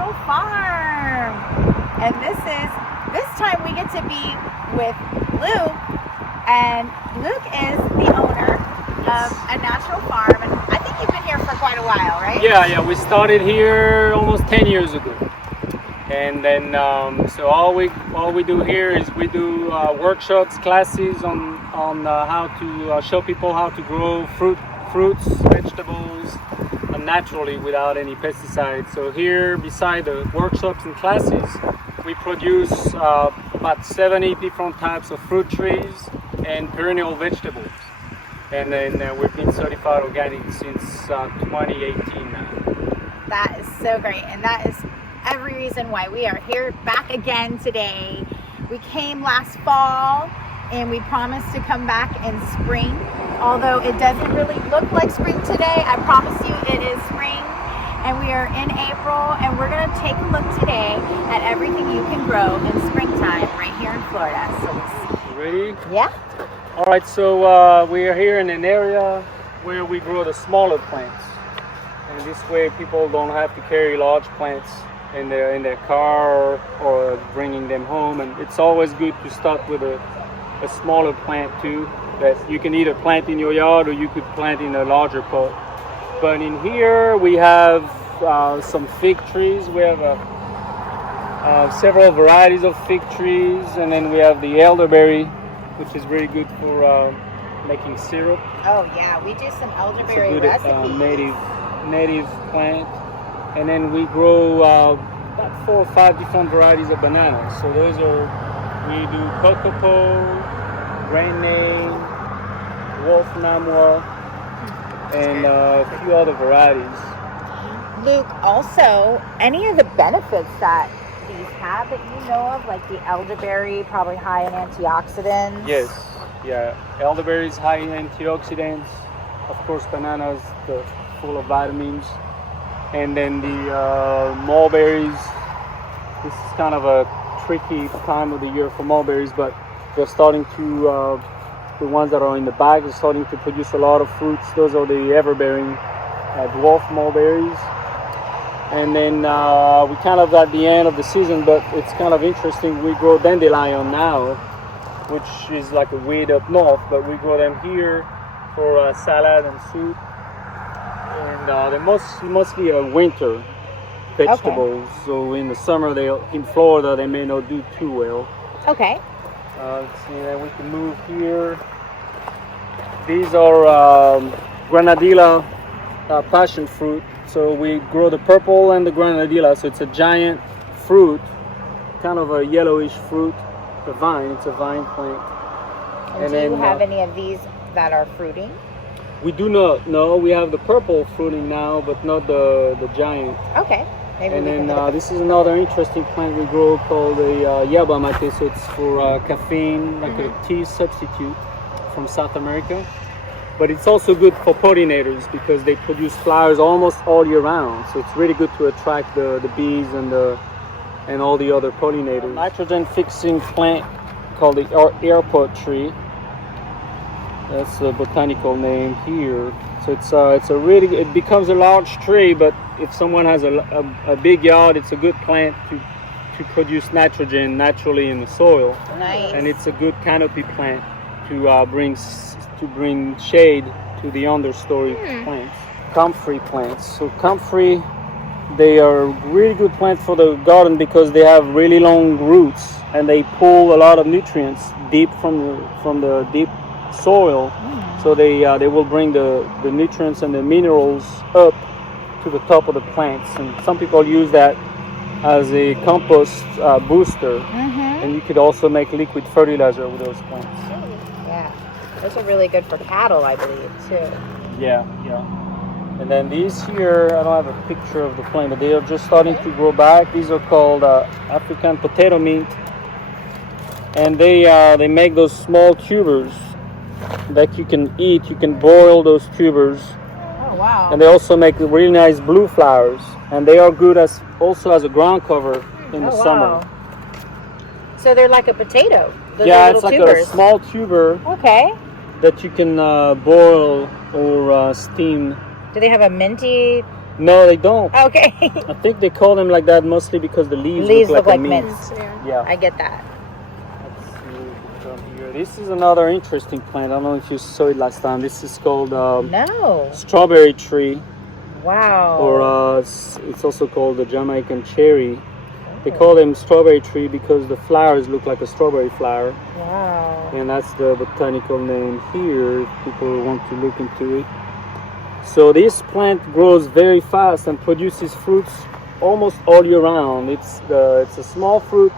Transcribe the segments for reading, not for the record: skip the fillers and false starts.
natural farm. And this time we get to be with Luke. And Luke is the owner of a natural farm. And I think you've been here for quite a while, right? Yeah. We started here almost 10 years ago. And then, so all we do here is we do workshops, classes on how to show people how to grow fruits, vegetables naturally without any pesticides. So here, beside the workshops and classes, we produce about 70 different types of fruit trees and perennial vegetables. And then we've been certified organic since 2018 now. That is so great, and that is every reason why we are here back again today. We came last fall and we promised to come back in spring. Although it doesn't really look like spring today, I promise you it is spring. And we are in April, and we're going to take a look today at everything you can grow in springtime right here in Florida. So let's see. Ready? Yeah. All right, so we are here in an area where we grow the smaller plants. And this way people don't have to carry large plants in their car or bringing them home. And it's always good to start with a smaller plant too, that you can either plant in your yard or you could plant in a larger pot. But in here we have some fig trees. We have several varieties of fig trees, and then we have the elderberry, which is very good for making syrup. Oh yeah, we do some elderberry it's a good, recipes. Native plant. And then we grow about 4 or 5 different varieties of bananas. So those are, we do Kokopo, Rene, Wolf Namwa, and a few other varieties. Luke, also, any of the benefits that these have that you know of, like the elderberry, probably high in antioxidants? Yes, yeah. Elderberries high in antioxidants. Of course, bananas full of vitamins. And then the mulberries. This is kind of a tricky time of the year for mulberries, but they're starting to, the ones that are in the bag are starting to produce a lot of fruits. Those are the ever-bearing dwarf mulberries. And then we kind of at the end of the season, but it's kind of interesting. We grow dandelion now, which is like a weed up north, but we grow them here for salad and soup. And they're mostly winter vegetables. Okay. So in the summer, in Florida, they may not do too well. Okay. Let's see, then we can move here. These are granadilla passion fruit. So we grow the purple and the granadilla. So it's a giant fruit, kind of a yellowish fruit, a vine. It's a vine plant. And do you have any of these that are fruiting? We do not. No, we have the purple fruiting now, but not the giant. Okay. Maybe and then this is another interesting plant we grow called the Yerba mate. So it's for caffeine, like a tea substitute from South America. But it's also good for pollinators because they produce flowers almost all year round. So it's really good to attract the bees and all the other pollinators. Nitrogen fixing plant called the airport tree. That's the botanical name here. So it becomes a large tree, but if someone has a big yard, it's a good plant to produce nitrogen naturally in the soil. Nice. And it's a good canopy plant to bring shade to the understory plants. Comfrey plants. So comfrey, they are really good plants for the garden because they have really long roots and they pull a lot of nutrients deep from the deep soil. So they will bring the nutrients and the minerals up to the top of the plants. And some people use that as a compost booster. And you could also make liquid fertilizer with those plants. Yeah, those are really good for cattle, I believe, too. Yeah. And then these here, I don't have a picture of the plant, but they are just starting to grow back. These are called African potato mint. And they make those small tubers that you can eat. You can boil those tubers. Oh wow! And they also make really nice blue flowers, and they are good also as a ground cover in the summer. So they're like a potato. Yeah, it's like a small tuber. Okay. That you can boil or steam. Do they have a minty No, they don't. Okay. I think they call them like that mostly because the leaves Look like mint. mint. Yeah. I get that. Let's see from here. This is another interesting plant. I don't know if you saw it last time. This is called No. strawberry tree, Wow. or it's also called the Jamaican cherry. They call them strawberry tree because the flowers look like a strawberry flower. Wow. And that's the botanical name here, if people want to look into it. So this plant grows very fast and produces fruits almost all year round. It's a small fruit,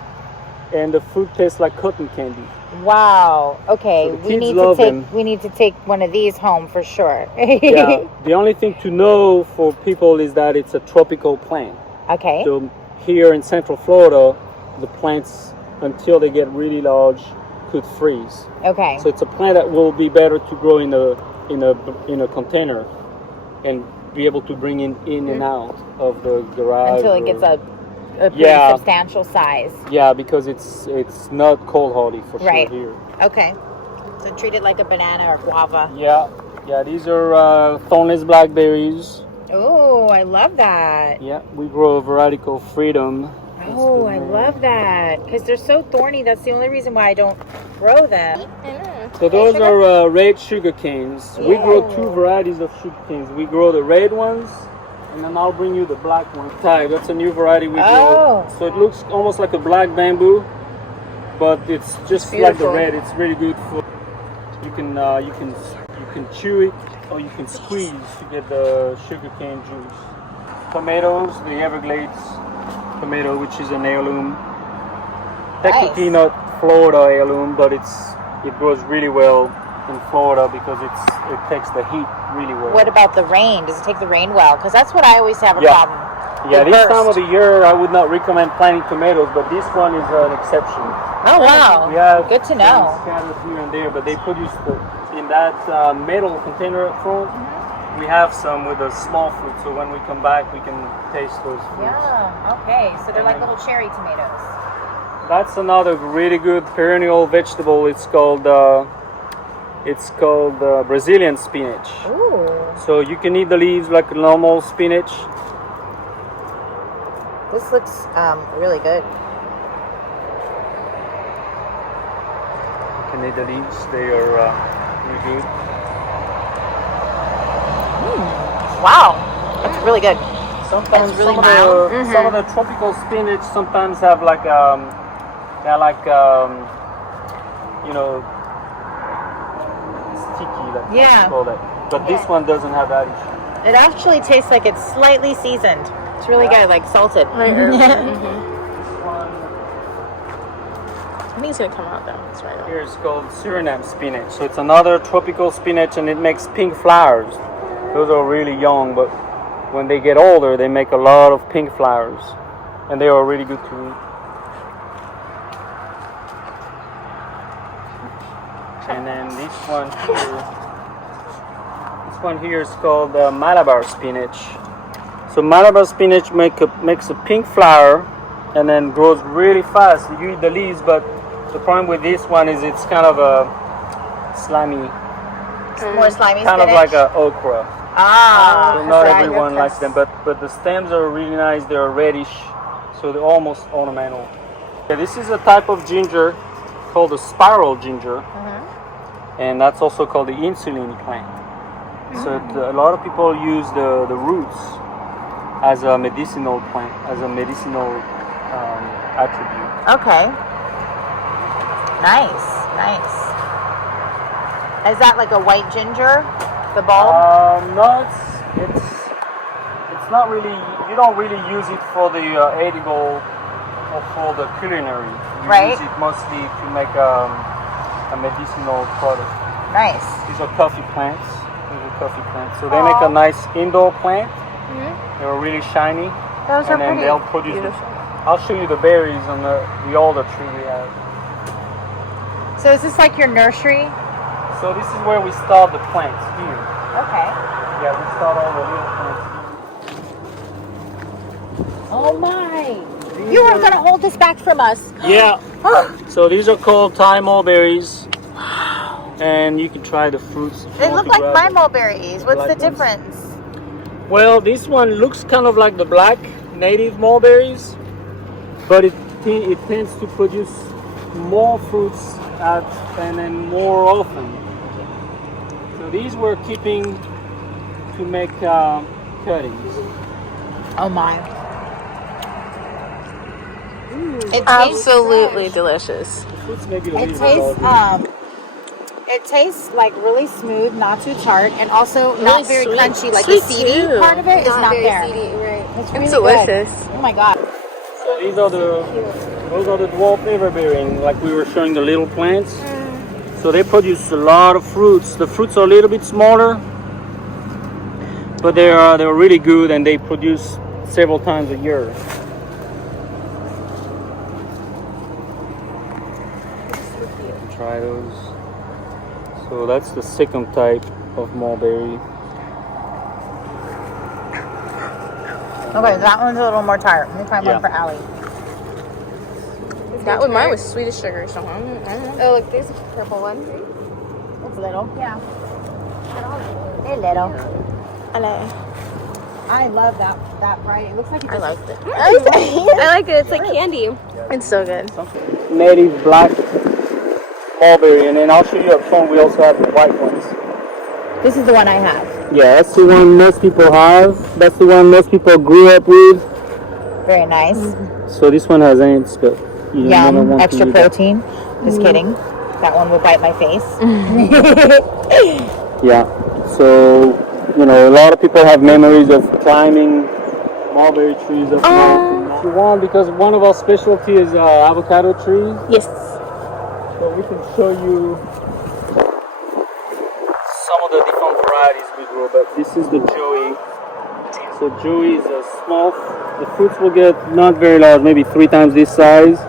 and the fruit tastes like cotton candy. Wow. Okay, So the kids love them. we need to take one of these home for sure. Yeah. The only thing to know for people is that it's a tropical plant. Okay. So here in Central Florida, the plants, until they get really large, could freeze. Okay. So it's a plant that will be better to grow in a container and be able to bring in and out of the garage Until it gets a pretty substantial size. Yeah, because it's not cold hardy for Right. sure here. Okay. So treat it like a banana or guava. Yeah, these are thornless blackberries. Oh, I love that. Yeah, we grow a variety called Freedom. Oh, I love that. Because they're so thorny. That's the only reason why I don't grow them. So those are red sugar canes. We grow two varieties of sugar canes. We grow the red ones, and then I'll bring you the black one. That's a new variety we grow. So it looks almost like a black bamboo, but it's just like the red. It's really good for. You can chew it, or you can squeeze to get the sugarcane juice. Tomatoes, the Everglades tomato, which is an heirloom. Technically not Florida heirloom, but it grows really well in Florida because it takes the heat really well. What about the rain? Does it take the rain well? Because that's what I always have a problem. Yeah, this time of the year I would not recommend planting tomatoes, but this one is an exception. Oh wow! We have good to know. Scattered here and there, but they produce in that metal container up front. We have some with a small fruit, so when we come back, we can taste those fruits. Yeah. Okay. So they're like little cherry tomatoes. That's another really good perennial vegetable. It's called Brazilian spinach. Ooh. So you can eat the leaves like normal spinach. This looks really good. You can eat the leaves. They are really good. Wow, that's really good. Sometimes really some of the tropical spinach sometimes have like sticky, like call it. But this one doesn't have that issue. It actually tastes like it's slightly seasoned. It's really good, like salted. I think it's gonna come out though. It's right Here it's called Suriname spinach. So it's another tropical spinach, and it makes pink flowers. Those are really young, but when they get older, they make a lot of pink flowers, and they are really good to eat. And then this one here is called Malabar spinach. So Malabar spinach makes a pink flower, and then grows really fast. You eat the leaves, but the problem with this one is it's kind of a slimy. More slimy kind spinach? of like a okra. So not right. everyone likes them, but the stems are really nice. They're reddish, so they're almost ornamental. Yeah, this is a type of ginger called the spiral ginger, and that's also called the insulin plant. So a lot of people use the roots as a medicinal plant, as a medicinal attribute. Okay. Nice. Is that like a white ginger? The bulb? No, it's not really. You don't really use it for the edible or for the culinary. You use it mostly to make a medicinal product. Nice. These are coffee plants. So they make a nice indoor plant. They're really shiny. Those are then pretty. they'll produce. I'll show you the berries on the older tree we have. So is this like your nursery? So this is where we start the plants here. Okay. Yeah, we start all the little plants. Oh my! You were gonna hold this back from us. Yeah. So these are called Thai mulberries, and you can try the fruits. They look like my mulberries. What's the difference? Well, this one looks kind of like the black native mulberries, but it tends to produce more fruits and then more often. So these we're keeping to make cuttings. Oh my. It Absolutely delicious. The fruits may be a It little tastes salty. it tastes like really smooth, not too tart, and also not Really very sweet. crunchy. Like Sweet the seedy too. part of it is not very there. seedy, right. It's really delicious. good. Oh my god. So those are the dwarf everbearing, like we were showing the little plants. So they produce a lot of fruits. The fruits are a little bit smaller, but they're really good and they produce several times a year. Try those. So that's the second type of mulberry. Okay, that one's a little more tart. Let me find Yeah. one for Allie. That one, mine was sweet as sugar, so I don't know. Oh, look, there's a purple one. It's little. Yeah. They're little. Hello. I love that variety. It looks like it I just liked it. I like it. It's like candy. It's so good. Native black mulberry, and then I'll show you up front. We also have the white ones. This is the one I have. Yeah, that's the one most people have. That's the one most people grew up with. Very nice. So this one has ants, but you never Yum. want to Extra eat that. protein. Just kidding. That one will bite my face. Yeah. So, you know, a lot of people have memories of climbing mulberry trees up mountain. If you want, because one of our specialty is avocado tree. Yes. So we can show you some of the different varieties we grow, but this is the Joey. So Joey is a small, the fruits will get not very large, maybe 3 times this size.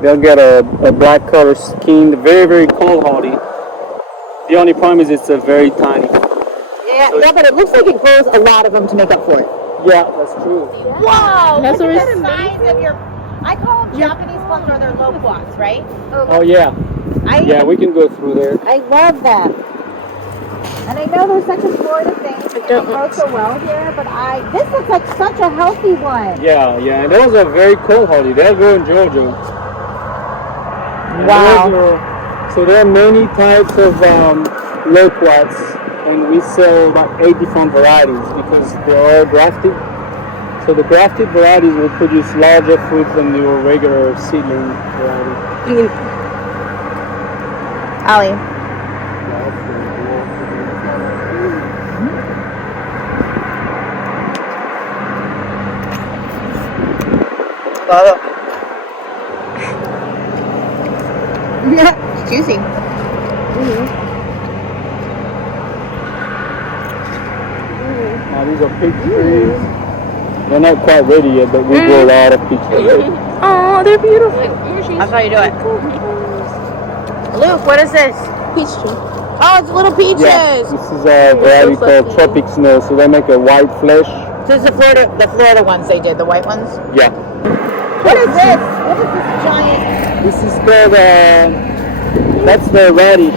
They'll get a black color skin, very, very cold hardy. The only problem is it's a very tiny. Yeah, but it looks like it grows a lot of them to make up for it. Yeah, that's true. Wow! That's Look at what the size of your... I call them Japanese plums, or they're loquats, right? Oh yeah. Yeah, we can go through there. I love them. And I know there's such a Florida thing. They grow so well here, but this looks like such a healthy one. Yeah, and those are very cold hardy. They grow in Georgia. Wow. So there are many types of loquats, and we sell about 8 different varieties because they're all grafted. So the grafted varieties will produce larger fruit than your regular seedling variety. Allie. It's juicy. Now these are peach trees. They're not quite ready yet, but we grow a lot of peach trees. Oh, they're beautiful. That's how you do it. Luke, what is this? Peach tree. Oh, it's little peaches. Yeah, this is a variety called tropic snow, so they make a white flesh. So it's the Florida ones they did, the white ones. Yeah. What is this? What is this giant? This is called, that's the radish.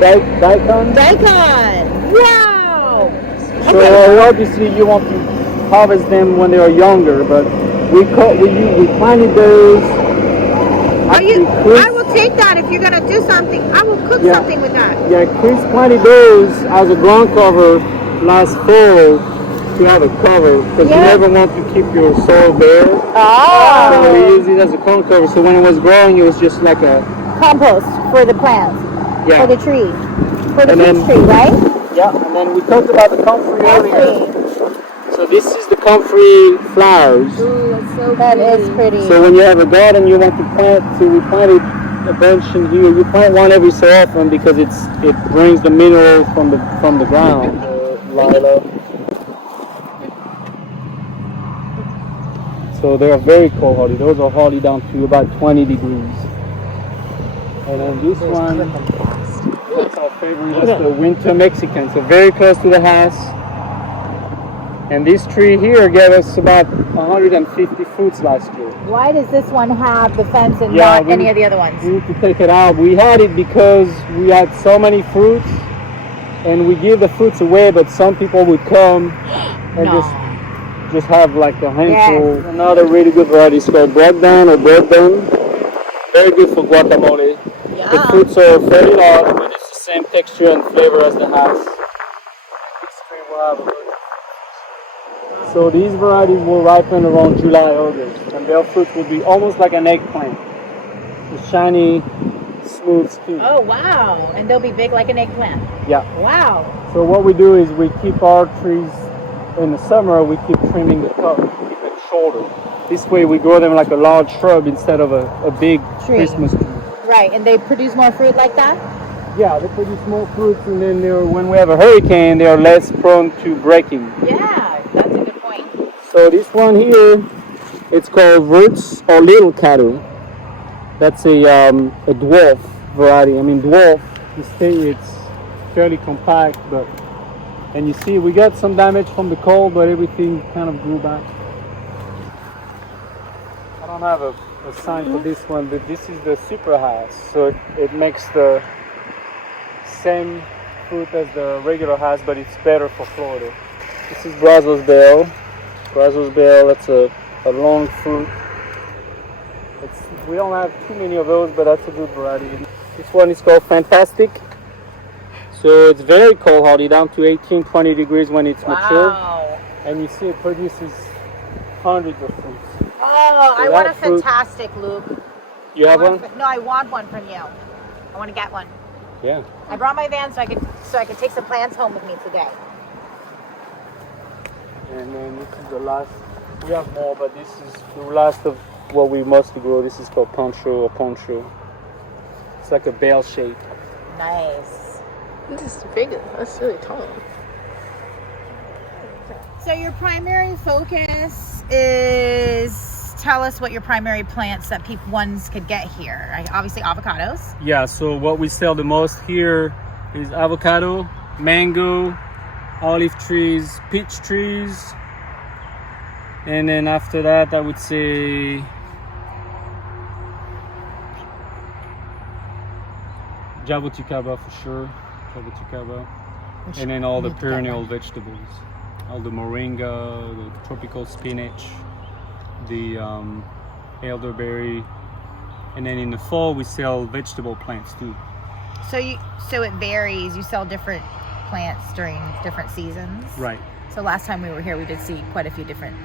Daikon? Daikon. Wow. So obviously you want to harvest them when they are younger, but we planted those. I will take that if you're gonna do something. I will cook something with that. Yeah, Chris planted those as a ground cover last fall to have a cover because you never want to keep your soil bare. Oh. So we used it as a ground cover. So when it was growing, it was just like a Compost for the plants. Yeah. For the tree. For the And peach then- tree, right? Yeah, and then we talked about the comfrey earlier. Comfrey. So this is the comfrey flowers. Ooh, that's so That is pretty. So when you have a garden, you want to plant. So we planted a bunch in here. You plant one every so often because it brings the minerals from the ground. Lila. So they are very cold hardy. Those are hardy down to about 20 degrees. And then this one, that's our favorite. That's the winter Mexican. So very close to the house. And this tree here gave us about 150 fruits last year. Why does this one have the fence and Yeah, not any of the other ones? We need to take it out. We had it because we had so many fruits and we give the fruits away, but some people would come and No. just have like a handful. Yes. Another really good variety is called breakdown or breakdown. Very good for guacamole. The Yeah. fruits are very large, but it's the same texture and flavor as the Hass. Extreme will have a good. So these varieties will ripen around July, August, and their fruit will be almost like an eggplant. The shiny, smooth skin. Oh, wow. And they'll be big like an eggplant. Yeah. Wow. So what we do is we keep our trees in the summer. We keep trimming the top, keep it shorter. This way we grow them like a large shrub instead of a big Tree. Christmas tree. Right, and they produce more fruit like that? Yeah, they produce more fruits, and then when we have a hurricane, they are less prone to breaking. Yeah, that's a good point. So this one here, it's called Roots or Little Cattle. That's a dwarf variety. I mean, dwarf, it's fairly compact, but, and you see we got some damage from the cold, but everything kind of grew back. I don't have a sign for this one, but this is the super Hass. So it makes the same fruit as the regular Hass, but it's better for Florida. This is Brazos Bell. Brazos Bell, that's a long fruit. We don't have too many of those, but that's a good variety. This one is called Fantastic. So it's very cold hardy, down to 18-20 degrees when it's mature. And you see it produces hundreds of fruits. Oh, So I want a fruit- Fantastic, Luke. You have one? No, I want one from you. I want to get one. Yeah. I brought my van so I could take some plants home with me today. And then this is the last. We have more, but this is the last of what we mostly grow. This is called poncho or poncho. It's like a bell shape. Nice. This is big. That's really tall. So your primary focus is, tell us what your primary plants that ones could get here. Obviously avocados. Yeah, so what we sell the most here is avocado, mango, olive trees, peach trees, and then after that I would say Jabuticaba for sure, Jabuticaba, and then all the perennial vegetables, all the moringa, the tropical spinach, the elderberry, and then in the fall we sell vegetable plants too. So it varies. You sell different plants during different seasons. Right. So last time we were here, we did see quite a few different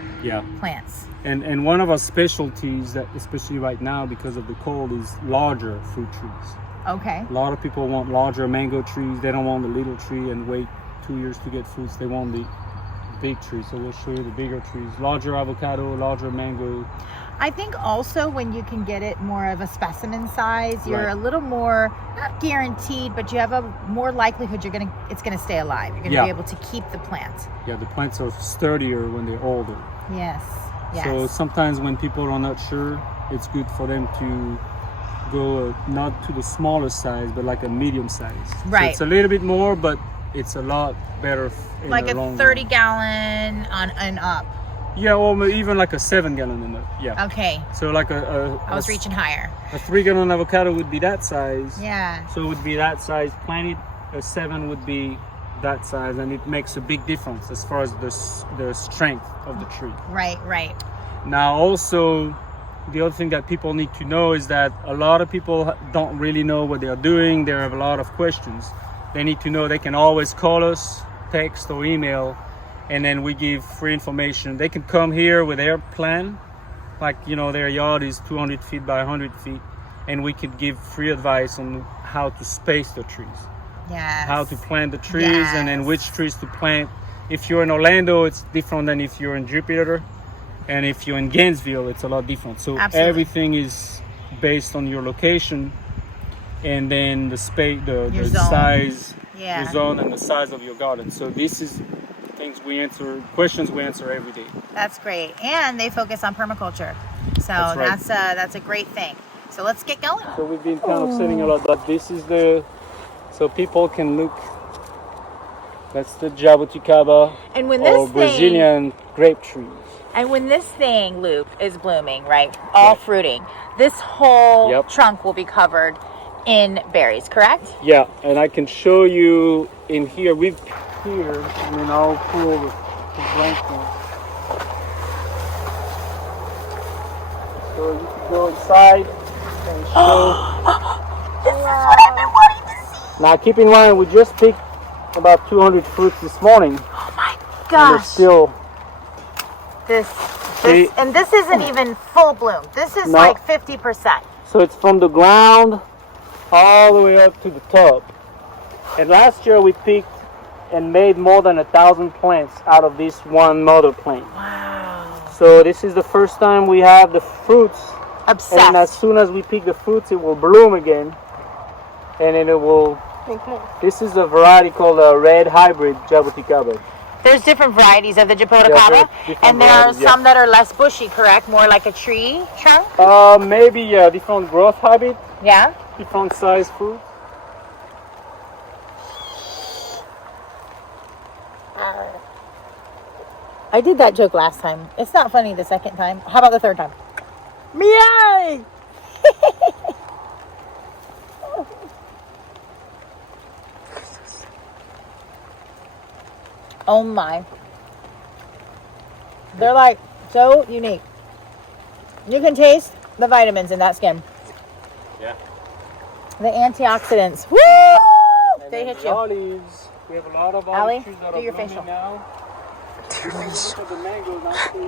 plants. And one of our specialties, that especially right now because of the cold, is larger fruit trees. Okay. A lot of people want larger mango trees. They don't want the little tree and wait 2 years to get fruits. They want the big tree. So we'll show you the bigger trees. Larger avocado, larger mango. I think also when you can get it more of a specimen size, you're a little more, not guaranteed, but you have a more likelihood it's gonna stay alive. You're gonna be able to keep the plant. Yeah, the plants are sturdier when they're older. Yes. Yes. So sometimes when people are not sure, it's good for them to go not to the smaller size, but like a medium size. Right. So it's a little bit more, but it's a lot better in like the a long 30 run. gallon and up. Yeah, or even like a 7 gallon in it. Yeah. Okay. So like I was reaching higher. a 3 gallon avocado would be that size. Yeah. So it would be that size. Planted a 7 would be that size, and it makes a big difference as far as the strength of the tree. Right, right. Now also, the other thing that people need to know is that a lot of people don't really know what they are doing. They have a lot of questions. They need to know they can always call us, text or email, and then we give free information. They can come here with their plan, like, you know, their yard is 200 feet by 100 feet, and we could give free advice on how to space the trees. Yes. How to plant the trees, and then which trees to plant. If you're in Orlando, it's different than if you're in Jupiter, and if you're in Gainesville, it's a lot different. So everything is based on your location, and then the space, the size, your zone, and the size of your garden. So this is questions we answer every day. That's great, and they focus on permaculture, so that's a great thing. So let's get going. So we've been kind of setting a lot, but this is so people can look. That's the Jabuticaba and when this Brazilian grape trees. And when this thing, Luke, is blooming, right, all fruiting, this whole trunk will be covered in berries, correct? Yeah, and I can show you in here. I'll pull brainstorm. So you can go inside and show. This is what I've been wanting to see. Now keep in mind, we just picked about 200 fruits this morning. Oh my And they're gosh. still. This See? and this isn't even full bloom. This is No. like 50%. So it's from the ground all the way up to the top. And last year we picked and made more than 1,000 plants out of this one mother plant. Wow. So this is the first time we have the fruits. Obsessed. And then as soon as we pick the fruits, it will bloom again. And then it will. This is a variety called a red hybrid Jabuticaba. There's different varieties of the Yeah, Jabuticaba, there's different and there are varieties, yes. some that are less bushy, correct? More like a tree trunk? Maybe different growth habit, Yeah. different size fruit. I did that joke last time. It's not funny the second time. How about the third time? Meow! Oh my. They're like so unique. You can taste the vitamins in that skin. Yeah. The antioxidants. Woo! And They then hit the you. olives. We have a lot of Allie, olive trees that do are your blooming facial. now. Look at the mangoes, not see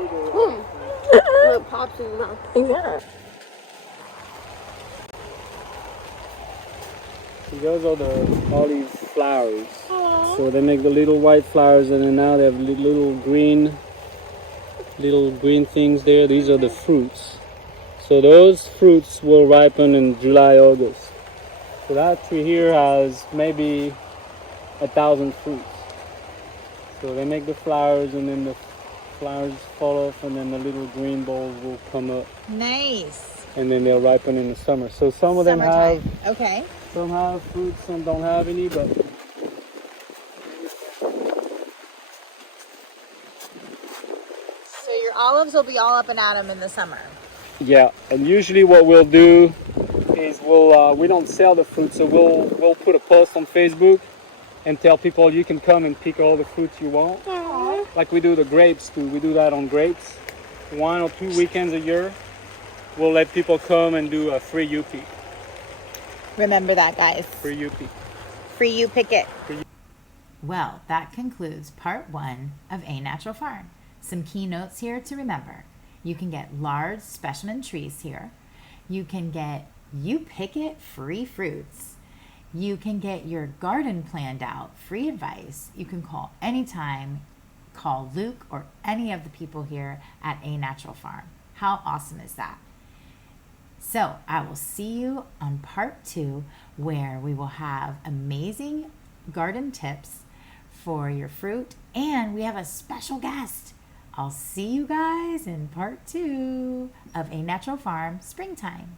It pops in your mouth. Yeah. See, those are the olive flowers. So they make the little white flowers, and then now they have little green things there. These are the fruits. So those fruits will ripen in July, August. So that tree here has maybe 1,000 fruits. So they make the flowers, and then the flowers fall off, and then the little green balls will come up, Nice. and then they'll ripen in the summer. So some of them have Okay. some have fruits, some don't have any, but So your olives will be all up and at 'em in the summer. yeah. And usually what we'll do is we don't sell the fruit, so we'll put a post on Facebook and tell people you can come and pick all the fruits you want. Like we do the grapes too. We do that on grapes. 1 or 2 weekends a year, we'll let people come and do a free you pick. Remember that, guys. Free you pick. Free you pick it. Well, that concludes part 1 of A Natural Farm. Some key notes here to remember. You can get large specimen trees here. You can get You Pick It free fruits. You can get your garden planned out, free advice. You can call anytime. Call Luke or any of the people here at A Natural Farm. How awesome is that? So I will see you on part 2, where we will have amazing garden tips for your fruit, and we have a special guest. I'll see you guys in part 2 of A Natural Farm Springtime.